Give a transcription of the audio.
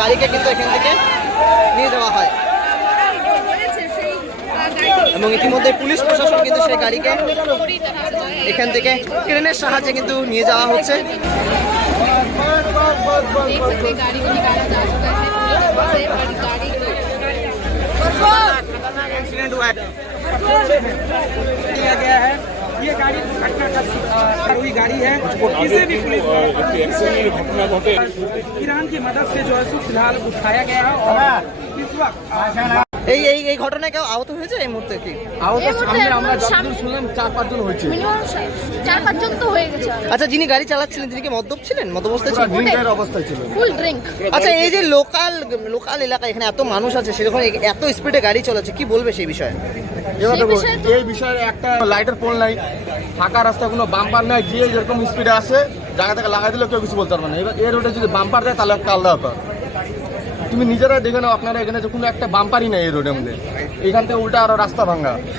গাড়িকে কিন্তু এখান থেকে নিয়ে যাওয়া হয়। এবং ইতিমধ্যে পুলিশ প্রশাসন কিন্তু সেই গাড়িকে এখান থেকে ক্রেনের সাহায্যে কিন্তু নিয়ে যাওয়া হচ্ছে। एक्सीडेंट हुआ है। ये गाड़ी दुर्घटना हुई गाड़ी है? इसे भी पुलिस ईरान हाँ। की मदद से जो है सो फ़िलहाल उठाया गया है और इस वक्त এই এই এই ঘটনায় কেউ আহত হয়েছে এই মুহূর্তে কি? আহত সামনে আমরা যতদূর শুনলাম চার পাঁচজন হয়েছে। মিনিমাম চার পাঁচজন তো হয়ে গেছে। আচ্ছা যিনি গাড়ি চালাচ্ছিলেন তিনি কি মদ্যপ ছিলেন? পুরো ছিলেন? ড্রিঙ্কের অবস্থায় ছিল ফুল ড্রিঙ্ক। আচ্ছা এই যে লোকাল লোকাল এলাকা এখানে এত মানুষ আছে সেরকম এত স্পিডে গাড়ি চলেছে কি বলবে সেই বিষয়ে? এবার সেই বিষয়ে এই বিষয়ে একটা লাইটের পোল নাই ফাঁকা রাস্তা কোনো বাম্পার নাই যে যেরকম স্পিডে আসে জায়গা থেকে লাগাই দিলে কেউ কিছু বলতে পারবে না। এবার এই রোডে যদি বাম্পার দেয় তাহলে একটা আলাদা ব্যাপার। তুমি নিজেরা দেখে নাও, আপনারা এখানে যে কোনো একটা বাম্পারই নেই এই রোডের মধ্যে। এখান থেকে উল্টা আরও রাস্তা ভাঙা।